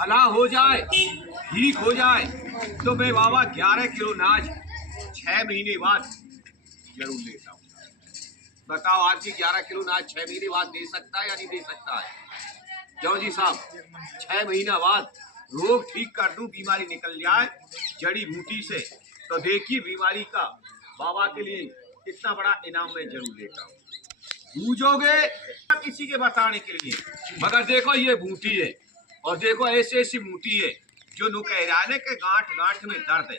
भला हो जाए, ठीक हो जाए तो मैं बाबा 11 किलो नाज 6 महीने बाद जरूर लेता हूँ। बताओ आदमी 11 किलो नाज 6 महीने बाद दे सकता है या नहीं दे सकता है? क्यों जी साहब, 6 महीना बाद रोग ठीक कर दूं, बीमारी निकल जाए जड़ी बूटी से, तो देखिए बीमारी का बाबा के लिए कितना बड़ा इनाम मैं जरूर लेता हूँ। बूझोगे किसी के बताने के लिए, मगर देखो ये बूटी है और देखो ऐसी ऐसी बूटी है जो नु कह रहा है कि गांठ गांठ में दर्द है,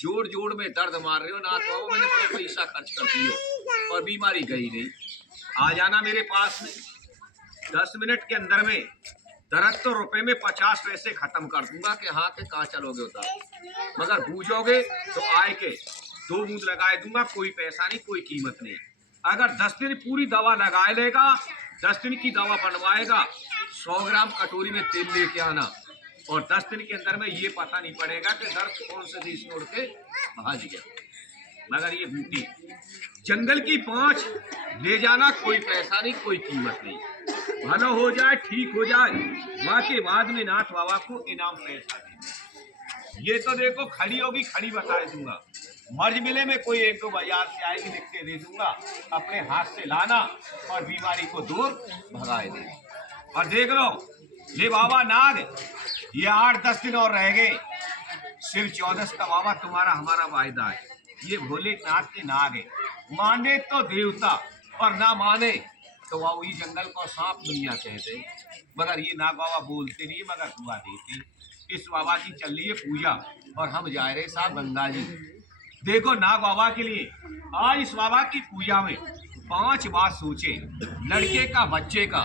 जोड़ जोड़ में दर्द मार रहे हो ना, तो मैंने बड़ा पैसा खर्च कर दियो और बीमारी गई नहीं। आ जाना मेरे पास में, 10 मिनट के अंदर में दर्द तो रुपए में 50 पैसे खत्म कर दूंगा कि हाँ के कहाँ चलोगे उधर, मगर बूझोगे तो आए के 2 बूंद लगाए दूंगा, कोई पैसा नहीं, कोई कीमत नहीं। अगर 10 दिन पूरी दवा लगाए लेगा, 10 दिन की दवा बनवाएगा, 100 ग्राम कटोरी में तेल लेके आना और 10 दिन के अंदर में ये पता नहीं पड़ेगा कि दर्द कौन से देश छोड़ के भाग गया। मगर ये बूटी जंगल की 5 ले जाना, कोई पैसा नहीं, कोई कीमत नहीं, भला हो जाए, ठीक हो जाए, वहां के बाद में नाथ बाबा को इनाम पैसा देना। ये तो देखो खड़ी होगी, खड़ी बता दूंगा, मर्ज मिले में कोई 1-2 बाजार से आएगी, लिख के दे दूंगा, अपने हाथ से लाना और बीमारी को दूर भगाए दे। और देख लो ये बाबा नाग, ये 8-10 दिन और रह गए, सिर्फ 14 का बाबा तुम्हारा हमारा वायदा है। ये भोलेनाथ के नाग है, माने तो देवता और ना माने तो वो ये जंगल को सांप दुनिया कहते, मगर ये नाग बाबा बोलते नहीं मगर दुआ देते। इस बाबा की चल रही है पूजा और हम जा रहे साहब गंगा जी। देखो नाग बाबा के लिए आज इस बाबा की पूजा में 5 बात सोचे, लड़के का, बच्चे का,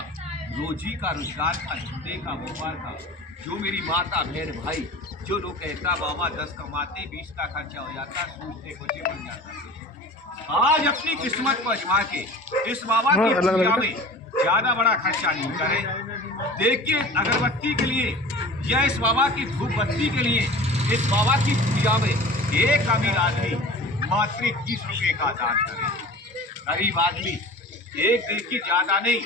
रोजी का, रोजगार का, धंधे का, व्यापार का, जो मेरी माता बहन भाई जो लोग कहता बाबा 10 कमाते 20 का खर्चा हो जाता, सूझते बच्चे बन जाता। आज अपनी किस्मत को आजमा के इस बाबा की पूजा में ज्यादा बड़ा खर्चा नहीं करें। देखिए अगरबत्ती के लिए या इस बाबा की धूप बत्ती के लिए इस बाबा की पूजा में एक अमीर आदमी मात्र 20 रुपए का दान करे, गरीब आदमी एक देखिए ज्यादा नहीं,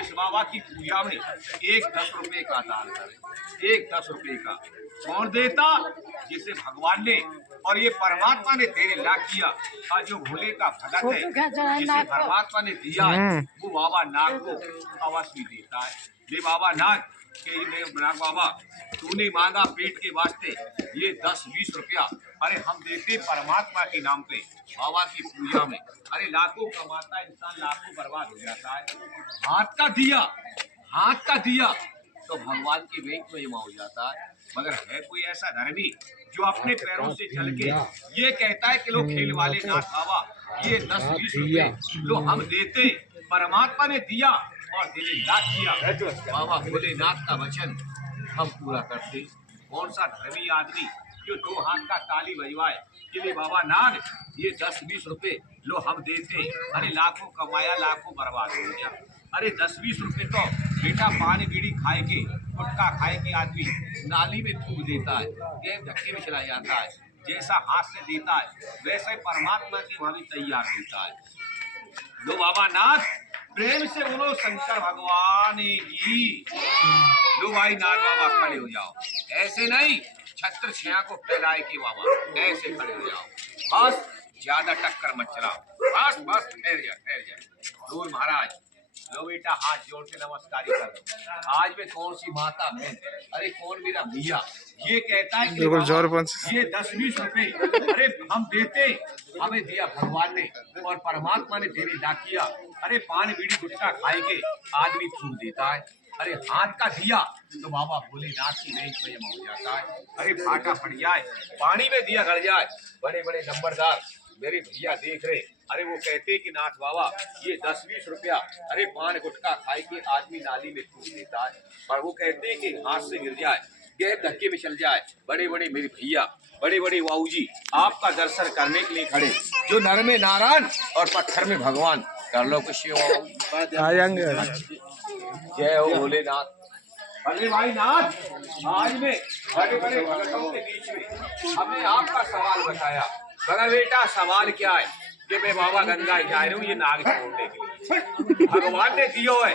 इस बाबा की पूजा में एक 10 रुपए का दान करे, एक 10 रुपए का। कौन देता? जिसे भगवान ने और ये परमात्मा ने तेरे लाख किया, और जो भोले का भगत है जिसे परमात्मा ने दिया है वो बाबा नाग को अवश्य देता है। ये बाबा नाग के नाग बाबा तूने मांगा पेट के वास्ते ये 10-20 रुपया, अरे हम देते परमात्मा के नाम पे बाबा की पूजा में। अरे लाखों कमाता है इंसान, लाखों बर्बाद हो जाता है। हाथ का दिया तो भगवान की बैंक में जमा हो जाता है। मगर है कोई ऐसा धर्मी जो अपने पैरों से चल के ये कहता है कि लोग खेल वाले नाथ बाबा ये 10-20 रुपए लो हम देते, परमात्मा ने दिया और तेरे लाख किया, बाबा भोलेनाथ का वचन हम पूरा करते। कौन सा धर्मी आदमी जो 2 हाथ का ताली बजवाए कि ले बाबा नाग ये 10-20 रुपए लो हम देते, अरे लाखों कमाया लाखों बर्बाद हो गया। अरे 10-20 रुपए तो बेटा पानी बीड़ी खाए के, गुटखा खाए के आदमी नाली में थूक देता है, ये धक्के में चला जाता है। जैसा हाथ से देता है वैसे परमात्मा की वहां भी तैयार होता है। लो बाबा नाथ प्रेम से बोलो शंकर भगवान की। लो भाई नाथ बाबा खड़े हो जाओ, ऐसे नहीं छत्र छाया को फैलाए के बाबा, ऐसे खड़े हो जाओ, बस ज्यादा टक्कर मत चलाओ, बस ठहर जा। दूर महाराज लो बेटा हाथ जोड़ के नमस्कार कर दो। आज में कौन सी माता बहन, अरे कौन मेरा भैया ये कहता है कि ये 10-20 रुपए अरे हम देते, हमें दिया भगवान ने और परमात्मा ने तेरे ला किया। अरे पान बीड़ी गुटखा खाए के आदमी थूक देता है, अरे हाथ का दिया तो बाबा भोलेनाथ की बैंक में जमा हो जाता है। अरे फाटा फट जाए, पानी में दिया गड़ जाए, बड़े बड़े नंबरदार मेरे भैया देख रहे, अरे वो कहते कि नाथ बाबा ये 10-20 रुपया अरे पान गुटखा खाए के आदमी नाली में थूक देता है, पर वो कहते कि हाथ से गिर जाए, गैर धक्के में चल जाए। बड़े बड़े मेरे भैया, बड़े बड़े बाबू जी आपका दर्शन करने के लिए खड़े, जो नर में नारायण और पत्थर में भगवान, कर लो कुछ जय हो भोलेनाथ। अरे भाई नाथ आज में बड़े बड़े भगतों के बीच में हमने आपका सवाल बताया, मगर बेटा सवाल क्या है? कि मैं बाबा गंगा जा रही हूँ ये नाग छोड़ने के लिए। भगवान ने दियो है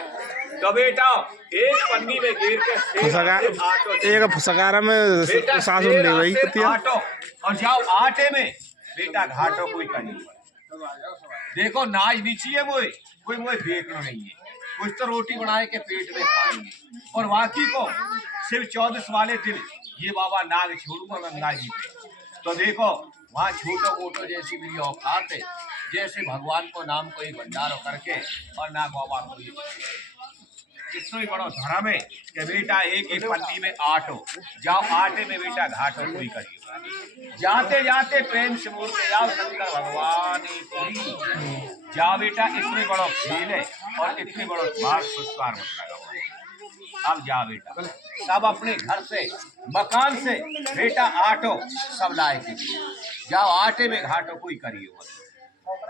तो बेटा एक पन्नी में गिर के एक फुसकारा में बेटा सासुन ले गई कुतिया। आटो और जाओ आटे में बेटा घाटो कोई करी। देखो नाच नीची है वो कोई मोए देखना नहीं है, कुछ तो रोटी बनाए के पेट में खाएंगे। और बाकी को सिर्फ 14 वाले दिन ये बाबा नाग छोड़ूंगा गंगा जी पे। तो देखो वहाँ छोटो मोटो जैसी भी औकात है, जैसे भगवान को नाम को ही भंडारो करके और नाग बाबा को इतना ही बड़ा धर्म है कि बेटा एक ही पन्नी में आटो जाओ आटे में बेटा घाटो कोई करिए। जाते जाते प्रेम से बोल के जाओ शंकर भगवान की जाओ बेटा। इतने बड़ो खेल है और इतने बड़ो भाग पुरस्कार मत लगाओ। अब जा बेटा सब अपने घर से मकान से बेटा आटो सब लाए के जाओ आटे में घाटो कोई करिए।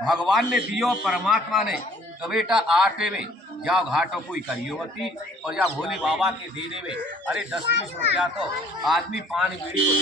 भगवान ने दियो परमात्मा ने तो बेटा आटे में जाओ घाटों कोई करियोवती और या भोले बाबा के देने में अरे 10-20 रुपया तो आदमी पानी बीड़ी को